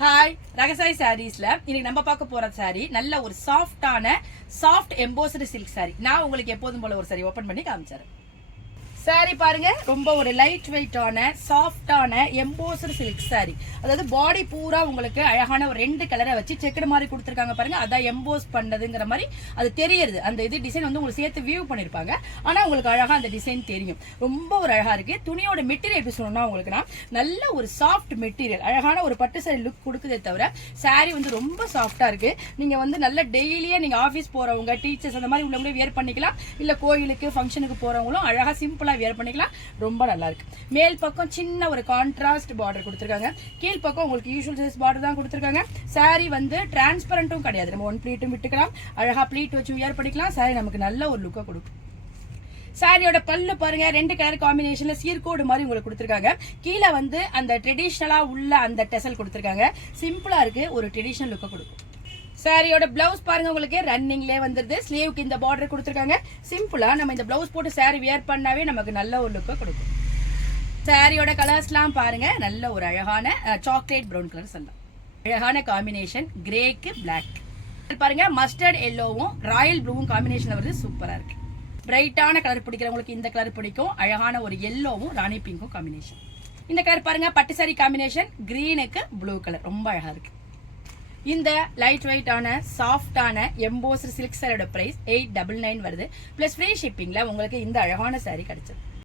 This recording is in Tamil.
ஹாய் ரகசாய் சாரீஸ்ல இன்னைக்கு நம்ம பார்க்க போற சாரி நல்ல ஒரு சாஃப்ட் எம்போஸ்டு சில்க் சாரி. நான் உங்களுக்கு எப்போதும் போல ஒரு சாரி ஓபன் பண்ணி காமிச்சாரு. சாரி பாருங்க, ரொம்ப ஒரு லைட் வெயிட்டான சாஃப்டான எம்போஸ்டு சில்க் சாரி. அதாவது பாடி பூரா உங்களுக்கு அழகான ஒரு 2 கலரை வச்சு செக்குடு மாதிரி கொடுத்துருக்காங்க பாருங்க. அதான் எம்போஸ் பண்ணதுங்கிற மாதிரி அது தெரியுது. அந்த இது டிசைன் வந்து உங்களுக்கு சேர்த்து வியூ பண்ணிருப்பாங்க. ஆனா உங்களுக்கு அழகா அந்த டிசைன் தெரியும். ரொம்ப ஒரு அழகா இருக்கு. துணியோட மெட்டீரியல் எப்படி சொல்லணும்னா உங்களுக்கு நல்ல ஒரு சாஃப்ட் மெட்டீரியல், அழகான ஒரு பட்டு சாரி லுக் கொடுக்குதே தவிர சாரி வந்து ரொம்ப சாஃப்டா இருக்கு. நீங்க வந்து நல்ல டெய்லியே நீங்க ஆபீஸ் போறவங்க, டீச்சர்ஸ் அந்த மாதிரி உள்ளவங்களே வியர் பண்ணிக்கலாம். இல்ல கோயிலுக்கு ஃபங்க்ஷனுக்கு போறவங்களும் அழகா சிம்பிளா வியர் பண்ணிக்கலாம். ரொம்ப நல்லா இருக்கு. மேல் பக்கம் சின்ன ஒரு கான்ட்ராஸ்ட் பார்டர் கொடுத்திருக்காங்க. கீழ் பக்கம் உங்களுக்கு யூசுவல் சைஸ் பார்டர் தான் கொடுத்திருக்காங்க. சாரி வந்து டிரான்ஸ்பரண்டும் கிடையாது. நம்ம ஒன் ப்ளீட்டும் விட்டுக்கலாம். அழகா ப்ளீட் வச்சு வியர் பண்ணிக்கலாம். சாரி நமக்கு நல்ல ஒரு லுக்கை கொடுக்கும். சாரியோட பல்லு பாருங்க, 2 கலர் காம்பினேஷன்ல சீர்கோடு மாதிரி உங்களுக்கு கொடுத்திருக்காங்க. கீழே வந்து அந்த ட்ரெடிஷனலா உள்ள அந்த டெசல் கொடுத்திருக்காங்க. சிம்பிளா இருக்கு, ஒரு ட்ரெடிஷனல் லுக்கை கொடுக்கும். சாரியோட பிளவுஸ் பாருங்க, உங்களுக்கு ரன்னிங்லேயே வந்துருது. ஸ்லீவுக்கு இந்த பார்டர் கொடுத்துருக்காங்க. சிம்பிளா நம்ம இந்த பிளவுஸ் போட்டு சாரி வியர் பண்ணாவே நமக்கு நல்ல ஒரு லுக்கை கொடுக்கும். சாரியோட கலர்ஸ்லாம் பாருங்க, நல்ல ஒரு அழகான சாக்லேட் ப்ரௌன் கலர் சொல்லலாம். அழகான காம்பினேஷன் கிரேக்கு பிளாக் பாருங்க. மஸ்டர்ட் எல்லோவும் ராயல் ப்ளூவும் காம்பினேஷன் வருது. சூப்பரா இருக்கு. பிரைட்டான கலர் பிடிக்கிறவங்களுக்கு இந்த கலர் பிடிக்கும். அழகான ஒரு எல்லோவும் ராணி பிங்கும் காம்பினேஷன். இந்த கலர் பாருங்க, பட்டு சாரி காம்பினேஷன் கிரீனுக்கு ப்ளூ கலர் ரொம்ப அழகா இருக்கு. இந்த லைட் வெயிட்டான சாஃப்டான எம்போஸ்டு சில்க் சாரியோட பிரைஸ் 899 வருது. பிளஸ் ஃப்ரீ ஷிப்பிங்ல உங்களுக்கு இந்த அழகான சாரி கிடைச்சது.